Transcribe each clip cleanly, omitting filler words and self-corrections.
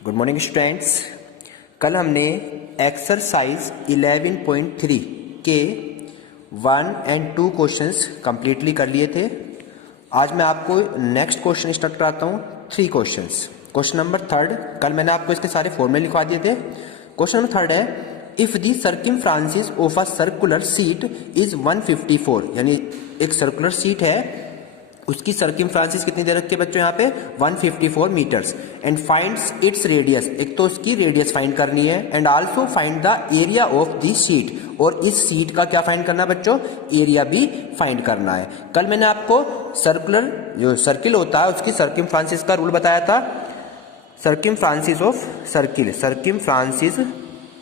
Good morning students. कल हमने exercise 11.3 के 1 और 2 क्वेश्चंस कंप्लीटली कर लिए थे। आज मैं आपको नेक्स्ट क्वेश्चन स्टार्ट कराता हूँ 3 क्वेश्चंस। क्वेश्चन नंबर 3 कल मैंने आपको इसके सारे फॉर्मूले लिखवा दिए थे। क्वेश्चन नंबर 3 है if the circumference of a circular sheet is 154, यानी एक सर्कुलर सीट है उसकी सर्कमफ्रांसिस कितनी दे रखी है बच्चों यहाँ पे 154 metres and finds its radius, एक तो उसकी रेडियस फाइंड करनी है and also find the area of the seat, और इस सीट का क्या फाइंड करना है बच्चों, एरिया भी फाइंड करना है। कल मैंने आपको सर्कुलर जो सर्किल होता है उसकी सर्कमफ्रांसिस का रूल बताया था। सर्कमफ्रांसिस ऑफ सर्किल, सर्कमफ्रांसिस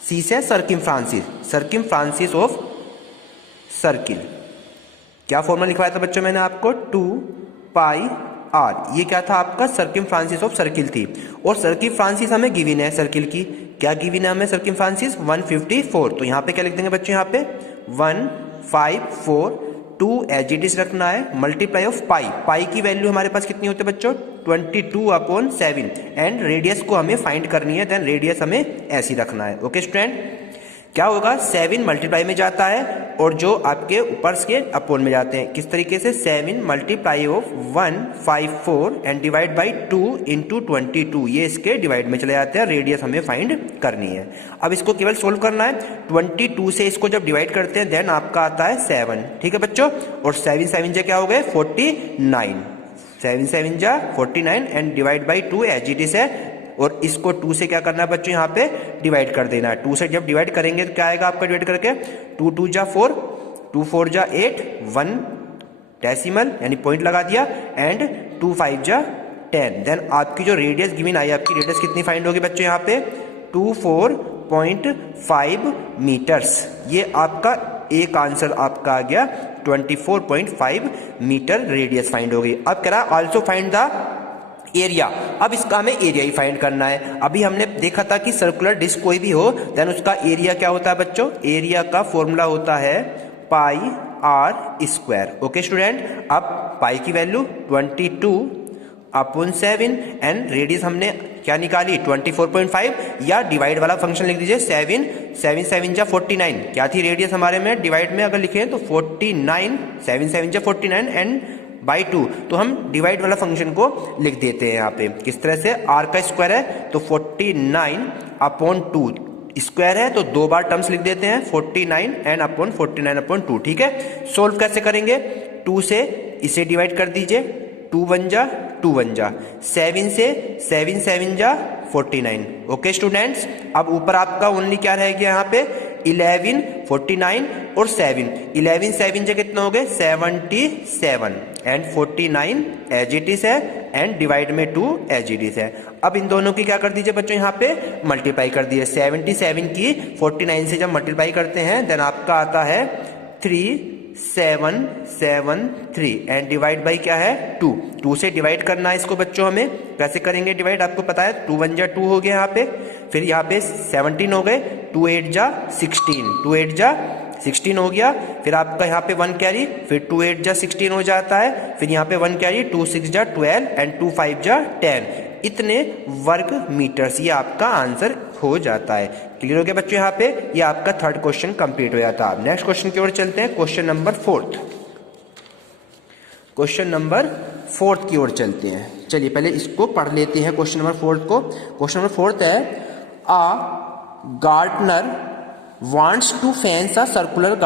सी से सर्कमफ्रांसिस, सर्कमफ्रांसिस ऑफ सर्किल क्या फॉर्मूला लिखवाया था बच्चों मैंने आपको 2 पाई आर। ये क्या था आपका सर्कमफ्रांसिस ऑफ सर्किल थी, और सर्कमफ्रांसिस हमें गिवन है सर्किल की, क्या गिवन है हमें सर्कमफ्रांसिस 154। तो यहाँ पे क्या लिख देंगे बच्चों, यहाँ पे 154 2 एज इट इज रखना है मल्टीप्लाई ऑफ पाई। पाई की वैल्यू हमारे पास कितनी होती है बच्चों 22/7 एंड रेडियस को हमें फाइंड करनी है, देन रेडियस हमें ऐसी रखना है। ओके स्टूडेंट, क्या होगा 7 मल्टीप्लाई में जाता है और जो आपके ऊपर के अपोन में जाते हैं। किस तरीके से 7 multiply of 154 and divide by 2 into 22, ये इसके डिवाइड में चले जाते हैं। रेडियस हमें फाइंड करनी है। अब इसको केवल सोल्व करना है। 22 से इसको जब डिवाइड करते हैं देन आपका आता है 7, ठीक है बच्चों। और 7 7 जा क्या हो गए 49, 7 7 जा 49 and divide by 2 as it is है, और इसको 2 से क्या करना है बच्चों यहाँ पे डिवाइड कर देना है। 2 से जब डिवाइड करेंगे तो क्या आएगा आपका डिवाइड करके 2 2 जा 4, 2 4 जा 8, 1 डेसिमल यानी पॉइंट लगा दिया एंड 2 5 जा 10। देन आपकी जो रेडियस गिवन आई, आपकी रेडियस कितनी फाइंड होगी बच्चों यहाँ पे 24.5 मीटर्स। ये आपका एक आंसर आपका आ गया 24.5 मीटर रेडियस फाइंड होगी। अब कह रहा आल्सो फाइंड द एरिया, अब इसका हमें एरिया ही फाइंड करना है। अभी हमने देखा था कि सर्कुलर डिस्क कोई भी हो देन उसका एरिया क्या होता है बच्चों, एरिया का फॉर्मूला होता है पाई आर स्क्वायर। ओके स्टूडेंट, अब पाई की वैल्यू 22/7 एंड रेडियस हमने क्या निकाली 24.5, या डिवाइड वाला फंक्शन लिख दीजिए 7 7 7 जा 49, क्या थी रेडियस हमारे में डिवाइड में अगर लिखे तो 49, 7 7 जा 49 एंड बाई 2, तो हम डिवाइड वाला फंक्शन को लिख देते हैं यहाँ पे किस तरह से, आर का स्क्वायर है तो 49/2 स्क्वायर है तो 2 बार टर्म्स लिख देते हैं 49 एंड अपॉन 49/2, ठीक है। सोल्व कैसे करेंगे, 2 से इसे डिवाइड कर दीजिए, 2 1 जा 2 1 जा, 7 से 7 7 जा 49। ओके स्टूडेंट्स, अब ऊपर आपका ओनली क्या रह गया यहाँ पे 11 49 और 7, 11 7 से कितना हो गए 77 एंड 49 एज इट इज है एंड डिवाइड में 2 एज इट इज है। अब इन दोनों की क्या कर दीजिए बच्चों यहाँ पे मल्टीप्लाई कर दिए, 77 की 49 से जब मल्टीप्लाई करते हैं देन आपका आता है 3773 एंड डिवाइड बाई क्या है 2, 2 से डिवाइड करना है इसको बच्चों हमें। कैसे करेंगे डिवाइड आपको पता है, 2 1 जा 2 हो गया यहाँ पे, फिर यहाँ पे 17 हो गए, 2 8 जा 16, 2 8 जा 16 हो गया, फिर आपका यहाँ पे 1 कैरी, फिर 2 8 जा 16 हो जाता है, फिर यहाँ पे 1 कैरी 2 6 जा 12 एंड 2 5 जा 10, इतने वर्ग मीटर्स ये आपका आंसर हो जाता है। क्लियर हो गया बच्चों, यहाँ पे ये आपका 3rd क्वेश्चन कंप्लीट हो जाता है। नेक्स्ट क्वेश्चन की ओर चलते हैं, question number 4th, question number 4th की ओर चलते हैं। चलिए पहले इसको पढ़ लेते हैं क्वेश्चन नंबर 4th को। क्वेश्चन नंबर 4th है a gardener wants to fence a circular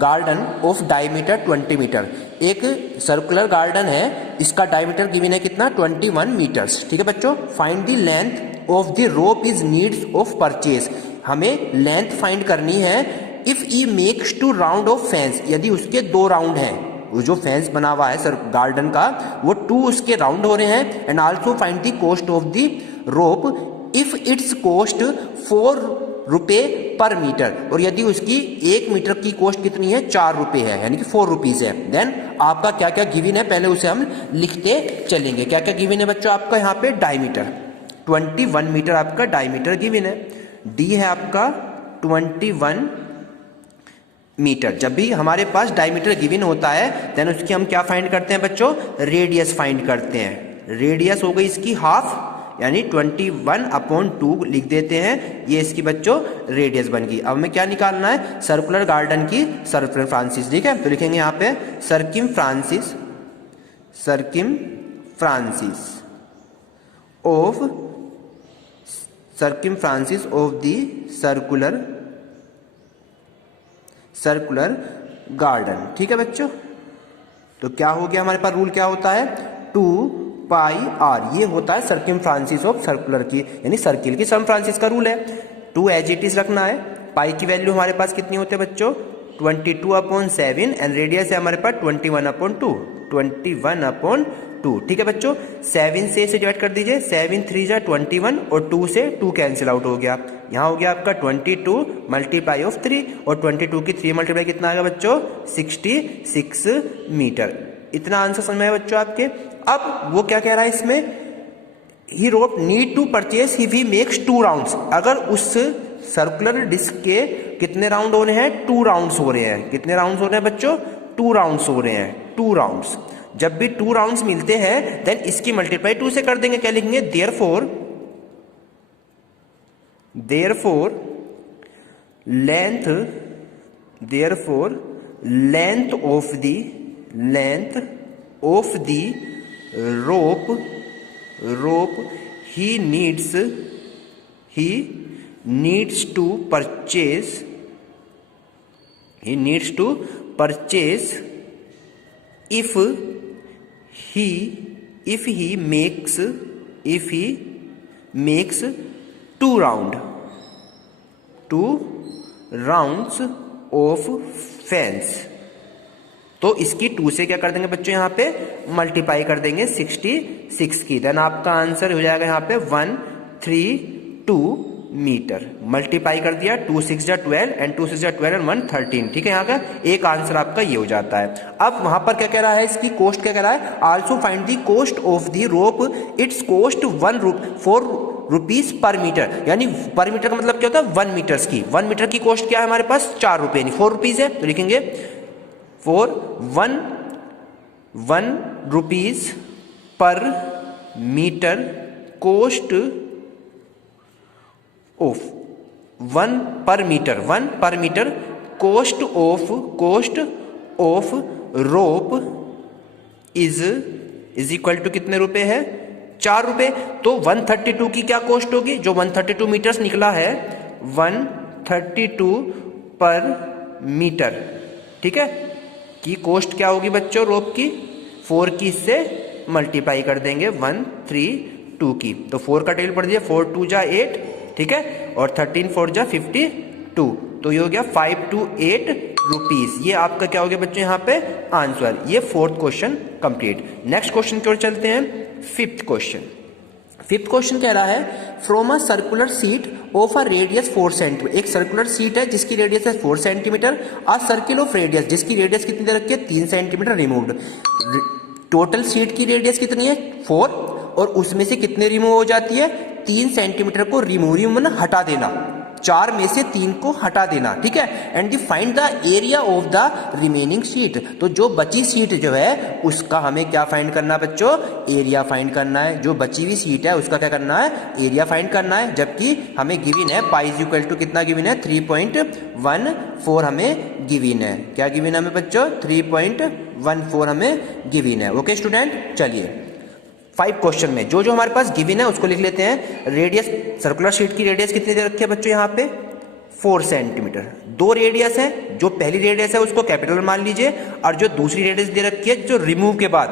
garden of diameter 20 metre. एक सर्कुलर गार्डन है, इसका डायमीटर गिवन है कितना 21 मीटर्स, ठीक है बच्चों। Find the length of the rope is needs of purchase, हमें लेंथ फाइंड करनी है। If E makes 2 round of fence, यदि उसके 2 राउंड हैं, वो जो फेंस बना हुआ है सर गार्डन का वो 2 उसके राउंड हो रहे हैं। And also find the cost of the rope if it's cost 4 रुपए पर मीटर, और यदि उसकी 1 मीटर की कॉस्ट कितनी है 4 रुपए है, यानी कि 4 रुपीज है। देन आपका क्या क्या गिवन है पहले उसे हम लिखते चलेंगे। क्या क्या गिवन है बच्चों आपका यहाँ पे डायमीटर 21 मीटर आपका डायमीटर गिवन है, डी है आपका 21 मीटर। जब भी हमारे पास डायमीटर गिवन होता है देन उसकी हम क्या फाइंड करते हैं बच्चों, रेडियस फाइंड करते हैं। रेडियस हो गई इसकी हाफ यानी 21/2 लिख देते हैं। ये इसकी बच्चों रेडियस बन गई। अब हमें क्या निकालना है, सर्कुलर गार्डन की सर्कमफ्रांसिस। ठीक है, तो लिखेंगे यहाँ पे सर्कमफ्रांसिस ऑफ द सर्कुलर गार्डन। ठीक है बच्चों, तो क्या हो गया हमारे पास, रूल क्या होता है, 2πr, ये होता है सर्कमफ्रांसिस ऑफ सर्कुलर की, यानी सर्किल की सर्कमफ्रांसिस का रूल है। 2 एज इट इज रखना है। पाई की वैल्यू हमारे पास कितनी होती है बच्चों, 22/7, एंड रेडियस है हमारे पास 21/2। ठीक है बच्चों, 7 से इसे डिवाइड कर दीजिए, 7 3 जा 21 और 2 से 2 कैंसिल आउट हो गया। यहाँ हो गया आपका 22 मल्टीप्लाई ऑफ 3, और 22 की 3 मल्टीप्लाई कितना आएगा बच्चों, 66 मीटर। इतना आंसर समझ में आया बच्चों आपके। अब वो क्या कह रहा है इसमें, he wrote need to purchase if he makes 2 rounds. अगर उस सर्कुलर डिस्क के कितने राउंड हो रहे हैं, 2 राउंड्स हो रहे हैं। कितने राउंड्स हो रहे हैं बच्चों, 2 राउंड्स हो रहे हैं, 2 राउंड्स। जब भी 2 राउंड्स मिलते हैं देन इसकी मल्टीप्लाई 2 से कर देंगे। क्या लिखेंगे, therefore length of the rope he needs to purchase if he makes 2 rounds of fence। तो इसकी 2 से क्या कर देंगे बच्चों, यहाँ पे मल्टीप्लाई कर देंगे 66 की। देन आपका आंसर हो जाएगा यहाँ पे 132 मीटर। मल्टीप्लाई कर दिया, 2 6 जा 12 एंड 2 6 जा 12 एंड 1 13। ठीक है, यहाँ का एक आंसर आपका ये हो जाता है। अब वहां पर क्या कह रहा है, इसकी कॉस्ट क्या कह रहा है, also find the cost of the rope, it's cost 4 rupees per metre. यानी पर मीटर का मतलब क्या होता है, 1 मीटर्स की। 1 मीटर की कॉस्ट क्या है हमारे पास, 4 रुपए, यानी 4 रुपीज है। तो लिखेंगे 1 rupees per metre cost of 1 per metre cost of rope is equal to कितने रुपए है, 4 रुपए। तो 132 की क्या कॉस्ट होगी, जो 132 मीटर्स निकला है, 132 पर मीटर। ठीक है, की कॉस्ट क्या होगी बच्चों रोप की, 4 की इससे मल्टीप्लाई कर देंगे 132 की। तो 4 का टेबल पढ़ दिया, 4 2 जा 8। ठीक है, और 13 4 जा 52। तो ये हो गया 528 रुपीज। ये आपका क्या हो गया बच्चों यहाँ पे आंसर। ये 4th question complete. Next question की ओर चलते हैं, 5th क्वेश्चन। 5th क्वेश्चन कह रहा है, from a circular seat of a radius 4 centimetre. एक सर्कुलर सीट है जिसकी रेडियस है 4 centimetre. A circle of radius, जिसकी रेडियस कितनी दे रखी है, 3 सेंटीमीटर रिमूव्ड। टोटल सीट की रेडियस कितनी है, 4, और उसमें से कितने रिमूव हो जाती है, 3 सेंटीमीटर को रिमूव हटा देना, 4 में से 3 को हटा देना। ठीक है, and find the area of the remaining seat. तो जो बची सीट जो है उसका हमें क्या फाइंड करना है बच्चों, एरिया फाइंड करना है। जो बची हुई सीट है उसका क्या करना है, एरिया फाइंड करना है। जबकि हमें गिवन है पाई इज इक्वल टू कितना गिवन है, 3.14 हमें गिवन है। क्या गिवन है हमें बच्चों, 3.14 हमें गिवन है। ओके स्टूडेंट, चलिए 5 क्वेश्चन में जो हमारे पास गिवन है उसको लिख लेते हैं। रेडियस, सर्कुलर शीट की रेडियस कितनी दे रखी है बच्चों यहाँ पे, 4 सेंटीमीटर। 2 रेडियस है, जो पहली रेडियस है उसको कैपिटल मान लीजिए, और जो दूसरी रेडियस दे रखी है जो रिमूव के बाद,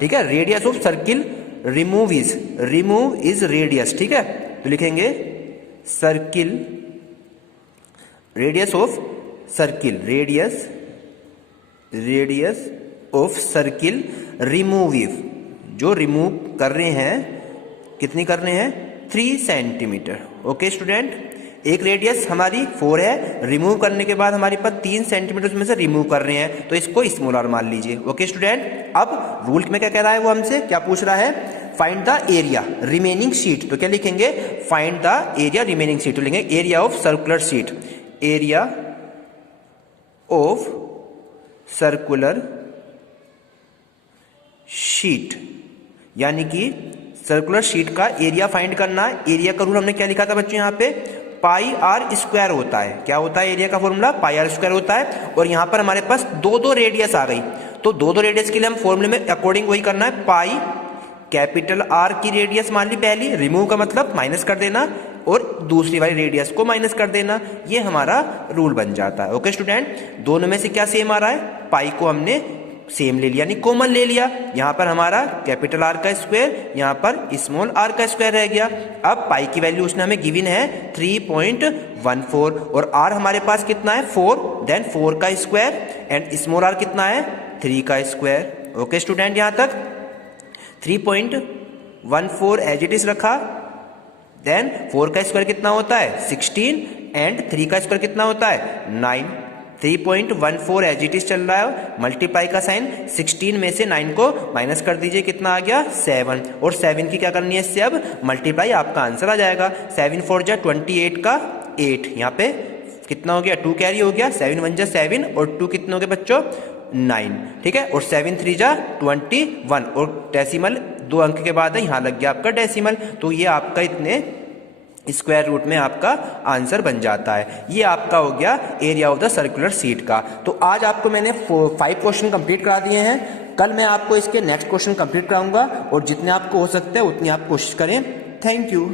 ठीक है, radius of circle remove is radius. ठीक है, तो लिखेंगे circle, radius of circle remove, जो रिमूव कर रहे हैं कितनी कर रहे हैं, 3 सेंटीमीटर। ओके स्टूडेंट, एक रेडियस हमारी 4 है, रिमूव करने के बाद हमारे पास 3 सेंटीमीटर उसमें से रिमूव कर रहे हैं, तो इसको स्मॉलर मान लीजिए। ओके स्टूडेंट, अब रूल में क्या कह रहा है, वो हमसे क्या पूछ रहा है, find the area remaining sheet. तो क्या लिखेंगे, find the area remaining sheet. तो लिखेंगे area of circular sheet, area of circular sheet, यानी कि सर्कुलर शीट का एरिया फाइंड करना है। एरिया का रूल हमने क्या लिखा था बच्चों, यहाँ पे पाई आर स्क्वायर होता है। क्या होता है एरिया का फॉर्मूला? पाई आर स्क्वायर होता है। और यहाँ पर हमारे पास दो दो रेडियस आ गई, तो दो दो रेडियस के लिए हम फॉर्मूले में अकॉर्डिंग वही करना है। पाई कैपिटल आर की रेडियस मान ली पहली, रिमूव का मतलब माइनस कर देना, और दूसरी वाली रेडियस को माइनस कर देना, ये हमारा रूल बन जाता है। ओके स्टूडेंट, दोनों में से क्या सेम आ रहा है? पाई को हमने सेम ले लिया, यानी कॉमन ले लिया। यहां पर हमारा कैपिटल आर का स्क्वायर, यहां पर स्मॉल आर का स्क्वायर रह गया। अब पाई की वैल्यू उसने हमें गिवन है 3.14, और आर हमारे पास कितना है? 4, देन 4 का स्क्वायर, एंड स्मॉल आर कितना है? 3 का स्क्वायर। ओके स्टूडेंट, यहां तक 3.14 एज इट इज रखा, देन 4 का स्क्वायर कितना होता है? 16, एंड 3 का स्क्वायर कितना होता है? 9। 3.14 एज इट इज चल रहा है, मल्टीप्लाई का साइन, 16 में से 9 को माइनस कर दीजिए, कितना आ गया? 7, और 7 की क्या करनी है इससे? अब मल्टीप्लाई, आपका आंसर आ जाएगा। 7 4 जा 28 का 8, यहाँ पे कितना हो गया? 2 कैरी हो गया, 7 1 जा 7, और 2 कितने हो गए बच्चों? 9। ठीक है, और 7 3 जा 21, और डेसिमल 2 अंक के बाद है, यहाँ लग गया आपका डेसिमल, तो ये आपका इतने स्क्वायर रूट में आपका आंसर बन जाता है। ये आपका हो गया area of the circular sheet का। तो आज आपको मैंने 5 क्वेश्चन कंप्लीट करा दिए हैं। कल मैं आपको इसके नेक्स्ट क्वेश्चन कंप्लीट कराऊंगा, और जितने आपको हो सकते हैं उतनी आप कोशिश करें। Thank you.